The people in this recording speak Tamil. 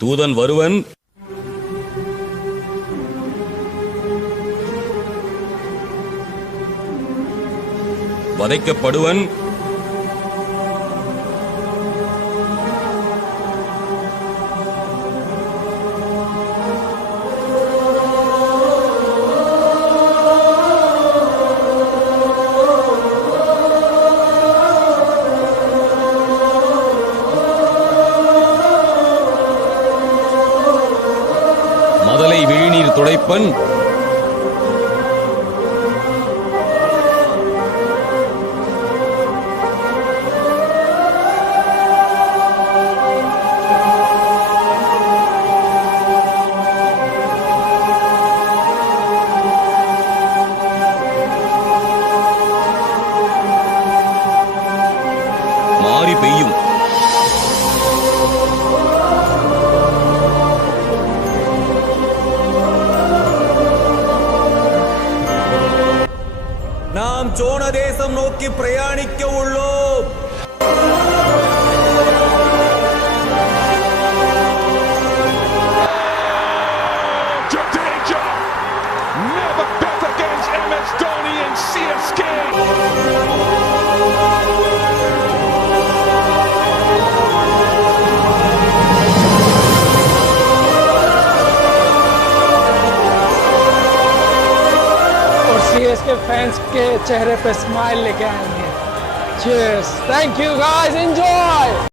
தூதன் வருவன், வதைக்கப்படுவன், மதலை விழிநீர் துடைப்பன், மாரி பெய்யும். நாம் சோழ தேசம் நோக்கி பிரயாணிக்க உள்ளோம். Jedeja never bet against MS Dhoni and CSK. और सीएसके फैंस के चेहरे पे स्माइल लेके आएंगे. Cheers. Thank you guys. Enjoy.